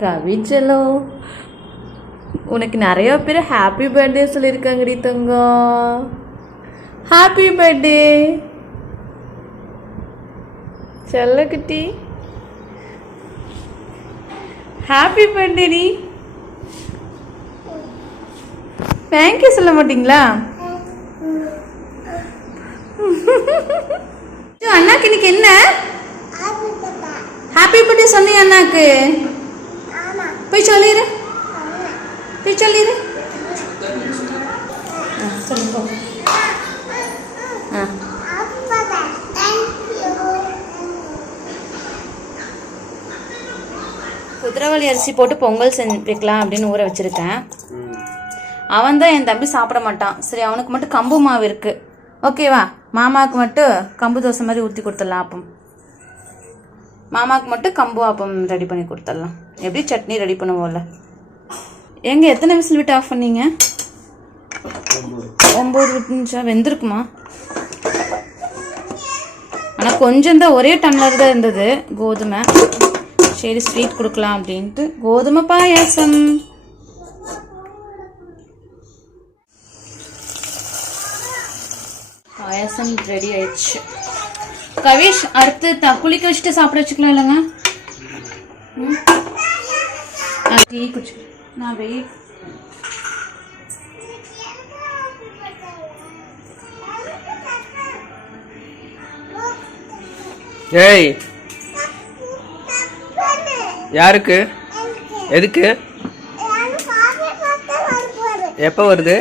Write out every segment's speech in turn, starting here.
கவிச்சலோ உனக்கு நிறைய பேர் ஹாப்பி பர்த்டே சொல்லியிருக்காங்கடி தங்கம். ஹாப்பி பர்த்டே செல்லக்குட்டி. ஹாப்பி பர்த்டே டி. தேங்க்யூ சொல்ல மாட்டீங்களா? அண்ணாக்கு இன்னைக்கு என்ன ஹாப்பி பர்த்டே சொன்னியா அண்ணாக்கு? போய் சொல்லிடு, போய் சொல்லிடு. குதிரைவாலி அரிசி போட்டு பொங்கல் செஞ்சு வைக்கலாம் அப்படின்னு ஊற வச்சிருக்கேன். அவன் தான் என் தம்பி சாப்பிட மாட்டான். சரி அவனுக்கு மட்டும் கம்பு மாவு இருக்கு, ஓகேவா? மாமாவுக்கு மட்டும் கம்பு தோசை மாதிரி ஊற்றி கொடுத்துடலாம். ஆப்பம் மாமாவுக்கு மட்டும் கம்பு ஆப்பம் ரெடி பண்ணி கொடுத்துடலாம். எப்படி சட்னி ரெடி பண்ணுவோம்ல. எங்க எத்தனை விசில் விட்டு ஆஃப் பண்ணீங்க? 9 விட்டுச்சா? வெந்திருக்குமா? ஆனால் கொஞ்சம் தான், ஒரே டம்ளர் தான் இருந்தது கோதுமை. சரி ஸ்வீட் கொடுக்கலாம் அப்படின்ட்டு கோதுமை பாயாசம். பாயாசம் ரெடி ஆயிடுச்சு. கவிஷ் அடுத்து குளிக்க வச்சுட்டு சாப்பிட வச்சுக்கலாம் இல்லைங்க? டீ குடிச்சு நான் வெய். ஏய் யாருக்கு? எதுக்கு? எப்போ வருது?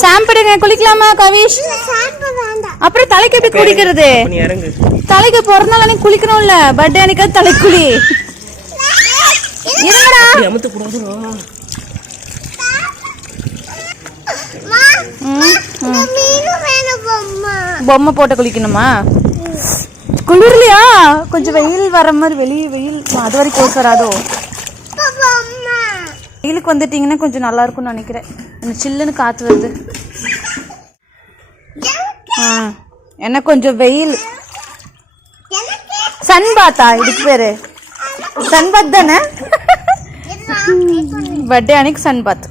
சாம்பிடுங்க. குளிக்கலாமா கவிஷ்? அப்புறம் தலைக்கு எப்படி குளிக்கிறது? தலைக்கு பிறந்த நாள் குளிக்கணும்ல, பர்த்டே அன்னைக்கு தலை குளி. பொம்மை போட்டு குளிக்கணுமா? குளிர்லையா? கொஞ்சம் வெயில் வர மாதிரி, வெளியே வெயில் அது வரைக்கும் கோஸ் வராதோ? வெயிலுக்கு வந்துட்டீங்கன்னா கொஞ்சம் நல்லா இருக்கும்னு நினைக்கிறேன். எனக்கு சில்லுன்னு காற்று வருது. என்ன கொஞ்சம் வெயில். சன்பாத்தா இதுக்கு பேரு? சன்பாத் தானே? பர்த்டே அன்னைக்கு சன்பாத்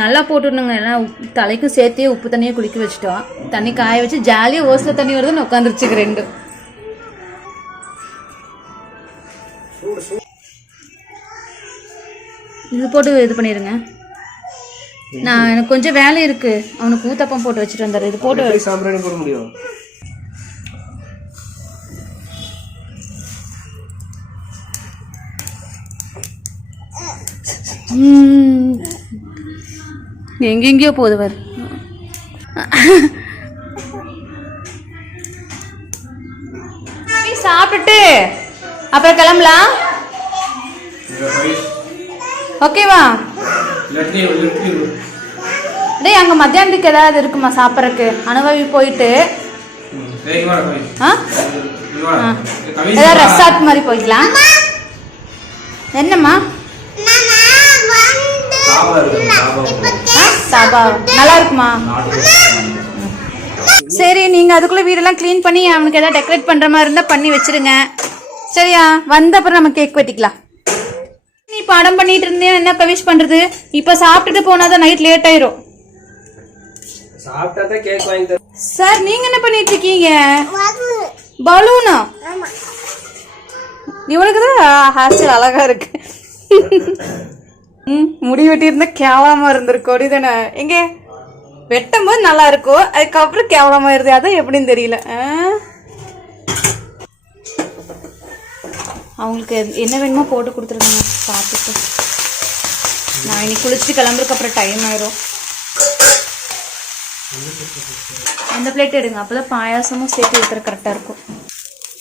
நல்லா போட்டுடணுங்க. எல்லாம் தலைக்கும் சேர்த்தே உப்பு தண்ணியே குளிக்க வச்சுட்டோம். தண்ணி காய வச்சு ஜாலியாக ஓசில் தண்ணி வருதுன்னு உட்காந்துருச்சுக்கு ரெண்டு. இது போட்டு இது பண்ணிடுங்க. நான் எனக்கு கொஞ்சம் வேலை இருக்கு. அவனுக்கு ஊத்தப்பம் போட்டு வச்சுட்டு வந்தாரு. இது போட்டு சாம்பிராணி போட முடியும். எங்கெங்கயோ போதுவர். சாப்பிட்டுட்டு அப்புறம் கிளம்பலாம், ஓகேவா? டேய் அங்க மத்தியானத்துக்கு ஏதாவது இருக்குமா சாப்பிட்றதுக்கு? அனுபவி போயிட்டு ஏதாவது ரெசார்ட் மாதிரி போய்க்கலாம். என்னம்மா நல்லா இருக்குமா? சரி நீங்க அதுக்குள்ள வீடெல்லாம் கிளீன் பண்ணி அவனுக்கு ஏதாவது டெக்கரேட் பண்ற மாதிரி இருந்தா பண்ணி வச்சிருங்க, சரியா? வந்த அப்புறம் நம்ம கேக் வெட்டிக்கலாம். நீ படம் பண்ணிட்டு இருந்தே என்ன கவிஷ் பண்றது? இப்ப சாப்பிட்டுட்டு போனாதான் நைட் லேட் ஆயிரும். சார் நீங்க என்ன பண்ணிட்டு இருக்கீங்க? பலூனா? இவனுக்குதான் ஹேர் ஸ்டைல் அழகா இருக்கு. முடி வெட்டி இருந்தா கேவலமா இருந்திருக்கும் தானே? எங்க வெட்டும் போது நல்லா இருக்கும், அதுக்கப்புறம் கேவலமா இருது. அதான் எப்படின்னு தெரியல. அவங்களுக்கு என்ன வேணுமோ போட்டு கொடுத்துருங்க சாப்பிட்டு. நான் இன்னைக்கு குளிச்சுட்டு கிளம்புறதுக்கு அப்புறம் டைம் ஆயிரும். அந்த பிளேட் எடுங்க, அப்பதான் பாயாசமும் சேர்த்து வைக்கிற கரெக்டா இருக்கும்.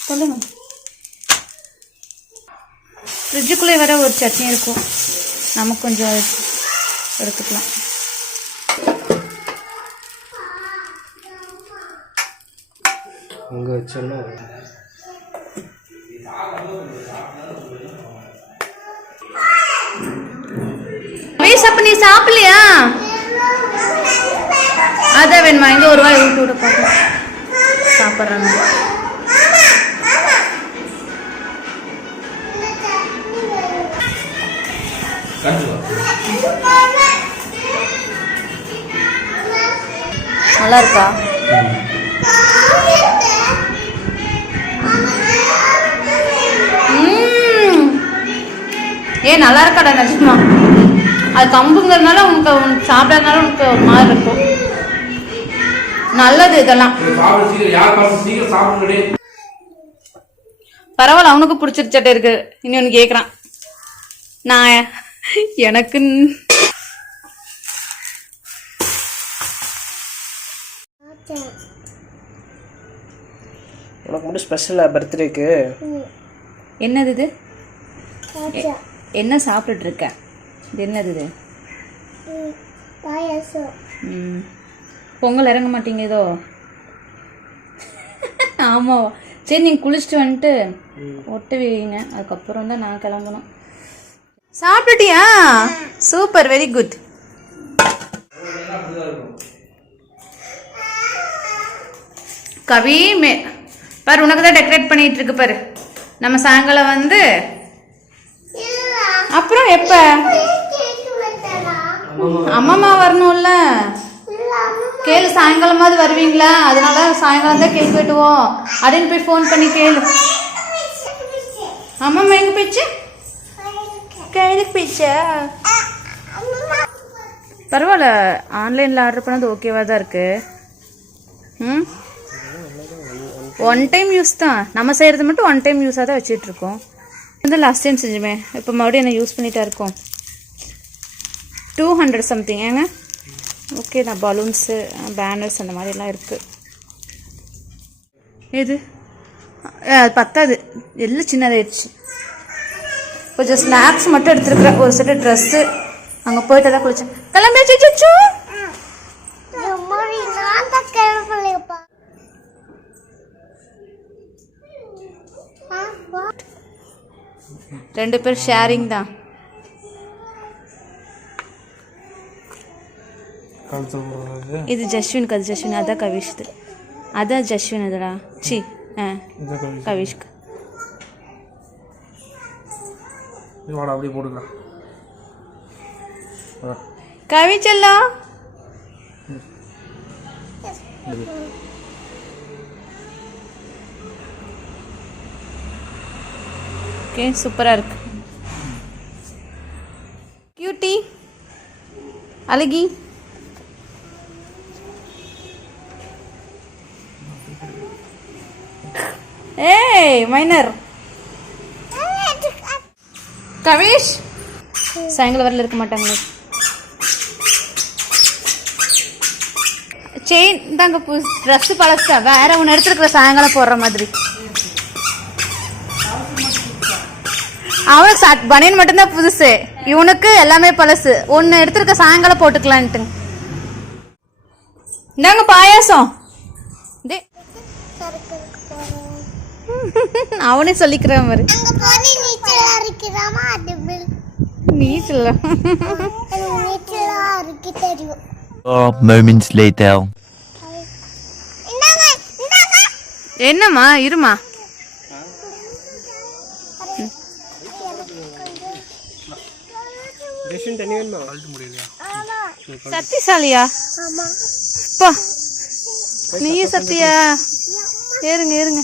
சொல்லுங்க. ஃப்ரிட்ஜுக்குள்ளே வர ஒரு சட்னி இருக்கும், நமக்கு கொஞ்சம் எடுத்துக்கலாம். அப்ப நீ சாப்பிடலையா? அதான் வேணுமா? இங்கே ஒரு வாய் ஊட்டி விட பார்க்கலாம். சாப்பிட்றாங்க. நல்லா இருக்கா? ஏன் நல்லா இருக்காடா நிஜமா? அது கம்புங்கிறதுனால உனக்கு சாப்பிடாதனால உனக்கு ஒரு மாதிரி இருக்கும். நல்லது இதெல்லாம். பரவாயில்ல, அவனுக்கு பிடிச்சிருச்சட்டே இருக்கு. இனி ஒன்று கேட்குறான். நான் எனக்கு உனக்கு மட்டும் ஸ்பெஷலா பர்த்டேக்கு? என்னது இது? என்ன சாப்பிட்டுட்டு இருக்க? இது என்னது இது? பொங்கல் இறங்க மாட்டீங்க ஏதோ? ஆமா. சரி, நீங்க குளிச்சுட்டு வந்துட்டு ஒட்டு வைங்க, அதுக்கப்புறம் தான் நான் கிளம்பணும். சாப்பிட்டுட்டியா? Super, very good. கவி பாரு, உனக்கு தான் டெக்கரேட் பண்ணிட்டு இருக்கு பாரு. நம்ம சாயங்காலம் வந்து அப்புறம் எப்ப அம்மா வரணும்ல? கேளு, சாயங்காலமாவது வருவீங்களா? அதனால சாயங்காலம் தான் கேக் வெட்டுவோம் அப்படின்னு போய் ஃபோன் பண்ணி கேளு. அம்மா எங்க போயிடுச்சு? கைதுக்கு போயிடுச்சா? பரவாயில்ல, ஆன்லைனில் ஆர்டர் பண்ணது ஓகேவா தான் இருக்கு. ம், ஒன் டைம் யூஸ் தான். நம்ம செய்கிறது மட்டும் ஒன் டைம் யூஸாக தான் வச்சுட்டு இருக்கோம். வந்து லாஸ்ட் டைம் செஞ்சுமே, இப்போ மறுபடியும் என்ன யூஸ் பண்ணிட்டா இருக்கோம். 200 சம்திங் ஏங்க? ஓகே தான். பலூன்ஸு, பேனர்ஸ் அந்த மாதிரிலாம் இருக்குது. எது அது பத்தாது, எல்லாம் சின்னதாகிடுச்சு. கொஞ்சம் ஸ்நாக்ஸ் மட்டும் எடுத்துருக்குறேன். ஒரு செட்டு ட்ரெஸ்ஸு, அங்கே போயிட்டு தான் குளிச்சேன். கிளம்பியாச்சு. ரெண்டு பேர் ஷேரிங் தான். இது ஜஸ்வினுக்கு, அது ஜஸ்வின், அதான் கவிஷ்து. அதான் ஜஸ்வின் அதுடா. சி கவிஷ்க்கு. அப்படியே போட்டுக்கலாம். கவி செல்லம். ஓகே, சூப்பராக இருக்கு. கியூட்டி, அழகி. ஏய் மைனர். கவிஷ் சாயங்காலம் வரல இருக்க மாட்டாங்களே. செயின் தாங்க, ட்ரெஸ் பழசா, வேற ஒன்று எடுத்துருக்குற சாயங்காலம் போடுற மாதிரி. அவனுக்கு பனியன் மட்டும்தான் புதுசு, இவனுக்கு எல்லாமே பழசு. ஒன்று எடுத்துருக்க சாயங்காலம் போட்டுக்கலான்ட்டு. இந்தாங்க பாயாசம். அவனே சொல்லிக்கிறான் மாதிரி. நீச்சல் என்னம்மா? இருமா. சத்திசாலியா? நீ சத்தியா? ஏறுங்க.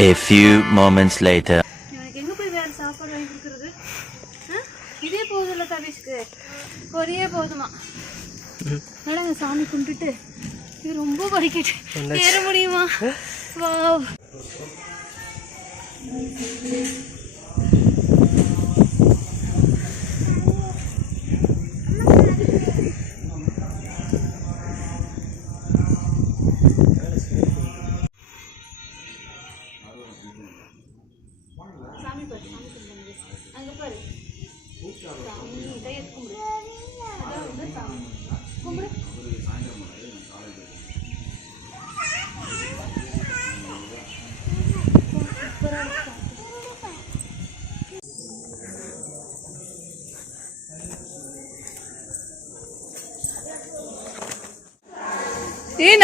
A few moments later. எங்க போய் வேற சாப்பாடு வாங்கி கொடுக்கறது? இதே போதும்ல கவிஷ்க்கு, கொரியே போதுமா? நடங்க, சாமி கும்பிட்டுட்டு. இது ரொம்ப படிக்கிட்டு ஏற முடியுமா? வாவ். ஏய்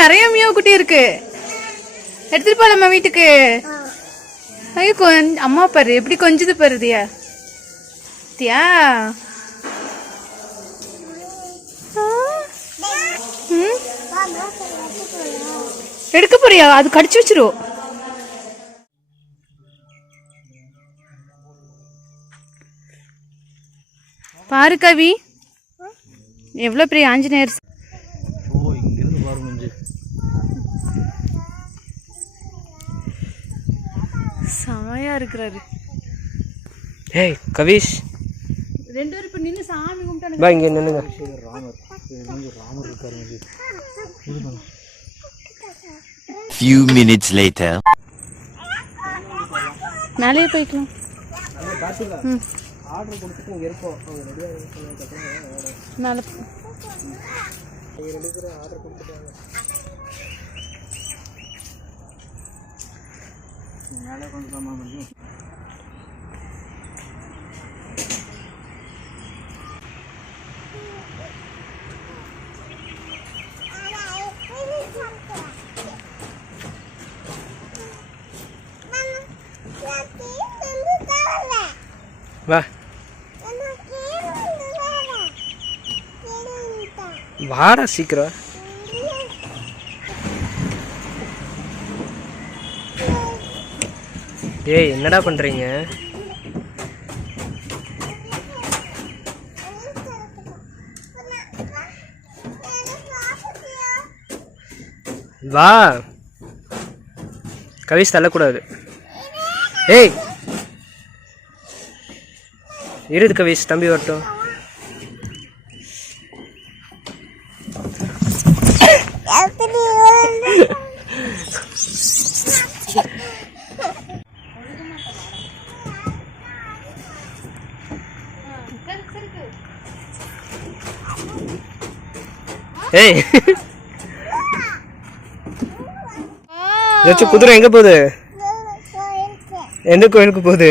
நிறைய மியாவ் குட்டி இருக்கு. எடுத்துட்டு போலாமா வீட்டுக்கு? ஐயோ அம்மா பாரு எப்படி கொஞ்சது பாரு தியா. தியா எடுக்க போறியா? அது கடிச்சு வச்சிரும். பாரு கவி எவ்வளவு பெரிய ஆஞ்சநேயர். செமையா இருக்கிறாரு. ஏய் கவிஷ், ரெண்டு பேரும் இப்ப நின்னு சாமி கும்பிட்டானுங்க. பா இங்க நின்னுங்க. ராமர் இருக்காரு. Few minutes later. மேலே போய்க்கலாம். ஆர்டர் கொடுத்துட்டு இங்க இருக்கோம். அவங்க ரெடியா சொன்னதுக்கு அப்புறம் மேலே ரெண்டு பேரும் ஆர்டர் கொடுத்துட்டாங்க. மேலே கொண்டு போமா கொஞ்சம். வா வாடா சீக்கிரம். ஏய் என்னடா பண்றீங்க? வா கவிஷ் தள்ளக்கூடாது. ஏய் இருது கவிஷ், தம்பி வரட்டும். ஏய் ஏச்சு குதிரை எங்க போகுது? எந்த கோயிலுக்கு போகுது?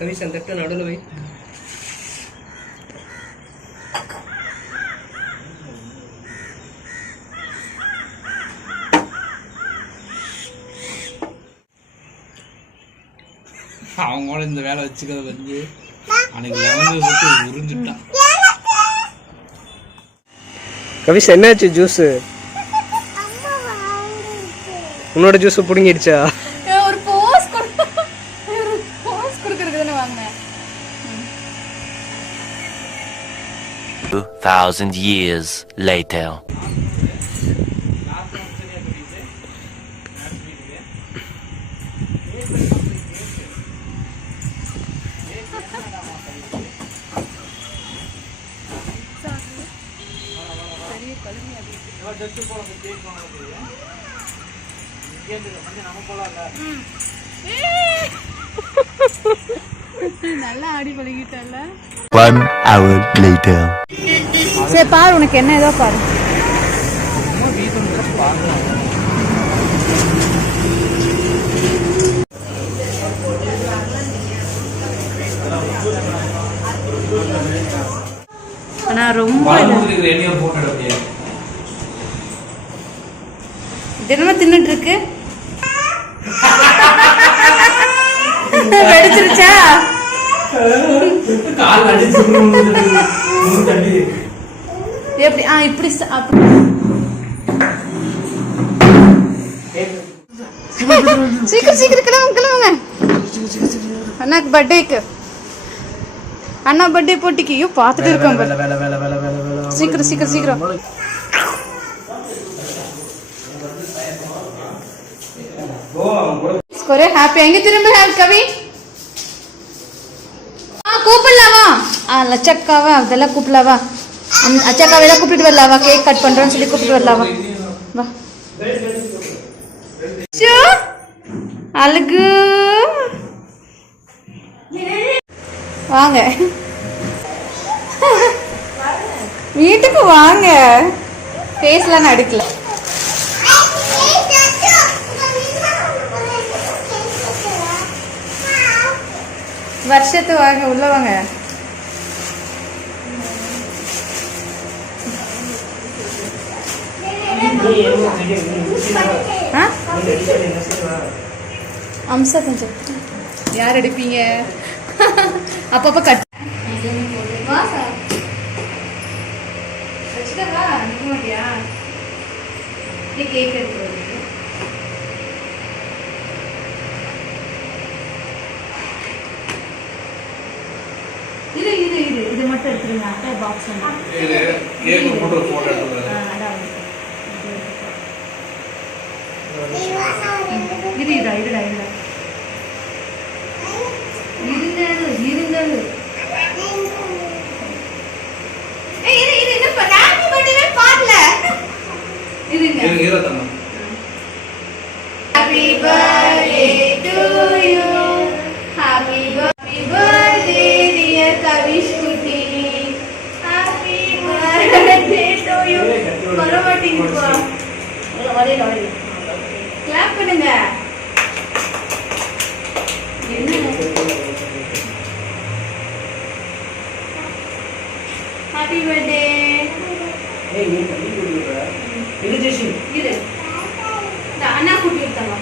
கவிஷ் அந்த தட்டு நடுவில் வை. அவங்களோட இந்த வேலை வச்சுக்கிறது வந்து அன்னைக்கு லெமன் சுட்டு உறிஞ்சுட்டான். கவிஷ் என்னாச்சு? ஜூஸ் உன்னோட ஜூஸ் புடுங்கிடுச்சா? ஒரு போஸ் கொடுக்கறதுக்கு தானே வாங்க. 2000 years later. நல்லா ஆடி பழகிட்டல. 1 hour later. சரி பாரு உனக்கு என்ன ஏதோ பாரு. நான் ரொம்ப தினமும் தின்னுட்டு இருக்கு. வெடிச்சிருச்சா? எப்படி? இப்படி சீக்கிரம் சீக்கிரம் கிளம்புங்க. அண்ணாக்கு பர்த்டேக்கு அண்ணா பர்த்டே போட்டிக்கு பார்த்துட்டு இருக்கோம். சீக்கிரம் சீக்கிரம் சீக்கிரம். ஹாப்பி எங்க திரும்ப கவி கூப்பிடலாமா? லட்சக்காவா அதெல்லாம் கூப்பிடலாவா? அச்சக்காவெல்லாம் கூப்பிட்டு வரலாவா? கேக் கட் பண்ணுறோன்னு சொல்லி கூப்பிட்டு வரலாவா? வா அழகு வாங்க, வீட்டுக்கு வாங்க. ஃபேஸ்லாம் நான் எடுக்கல. வருஷத்து வாங்க, உள்ள வாங்க. அம்சா கொஞ்சம் யார் அடிப்பீங்க? அப்பப்ப கட் வச்சுட்டவா நிக்க மாட்டியா? கேக் எடுத்து இது இது இது இது மட்டும் எடுத்துருங்க. அட்டை பாக்ஸ் கேக் போட்டு போட்டோ எடுத்துறேன். இது இதா இதுடா இதுடா இருந்தது இது இது இது ஹாப்பி பர்த்டே பாடல இதுங்க இருங்க happy birthday to you happy birthday dear Kavish குட்டி ஹாப்பி பர்த்டே டு யூ பரவாட்டிங்கப்பா வரே வரே கிளாப் பண்ணுங்க. Happy birthday. ஏய் நீ கட்டி குடுக்குற. இது ஜெஷி. இரு. அண்ணா கூட்டி விட்டாங்க.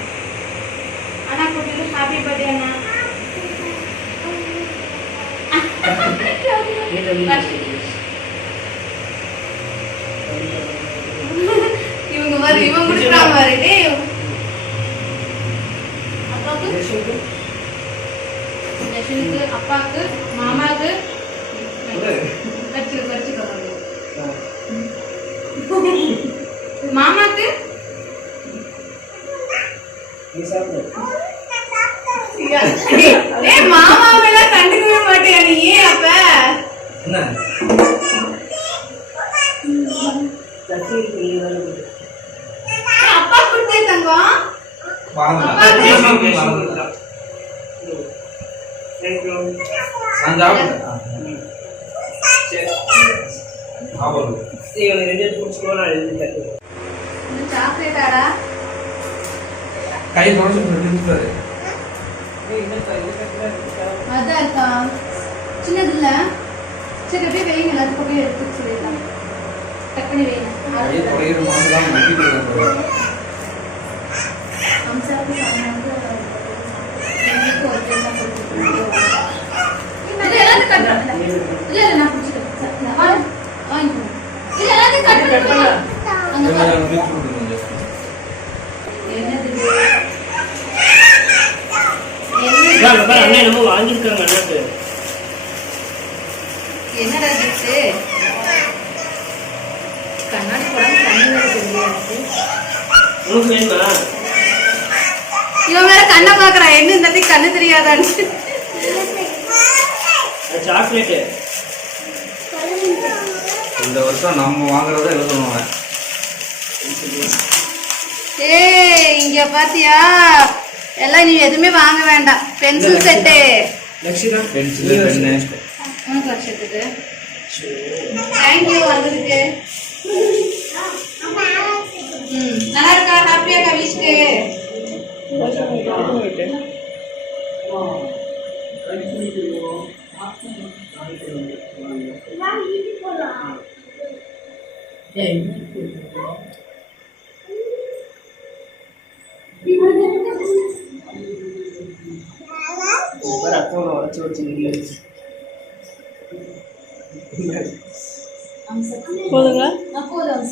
அண்ணா கூட்டி ஹாப்பி பர்த்டே அண்ணா. இவங்க மாதிரி இவங்க குடுக்குறாங்க பாரு. டேய் அப்பாக்கு ஜெஷனுக்கு அப்பாக்கு மாமாக்கு மாமாக்கு மாமாவெல்லாம் கண்டுக்கவே மாட்டியா நீ? அப்ப அப்பா கொடுத்தே தங்கம். சாக்லேட்டாடா கை தொடச்சு அதான் இருக்கா சின்னது இல்ல. சரி அப்படியே வைங்க, எல்லாத்துக்கும் அப்படியே எடுத்து சொல்லிடலாம். கட் பண்ணி வைங்க. அம்சாவுக்கு சாமானுக்கு எல்லாத்தையும் கட் பண்ண இல்ல இல்ல நான் பிடிச்சிட்டேன். வாங்கிக்கோ. இல்ல எல்லாத்தையும் கட் பண்ண என்னது அண்ணே நம்ம வாங்கிருக்காங்க அண்ணாக்கு. என்னடா கிஃப்ட்? கண்ணாடி போடாம கண்ணு வேற தெரியாது. உனக்கு வேணுமா? இவன் வேற கண்ணை பாக்குறான். என்ன இந்த கண்ணு தெரியாதான்னு. சாக்லேட் இந்த வருஷம் நம்ம வாங்குறத எழுதணும். ஏய் இங்க பாத்தியா, எல்லாம் நீ எதுவுமே வாங்க வேண்டாம். பென்சில் செட்டு பென்சில் பென்னு உனக்கு வருஷத்துக்கு. தேங்க்யூ வந்ததுக்கு. நல்லா இருக்கா? ஹாப்பியா கவிஷ்க்கு? போதுங்களா? போதும்.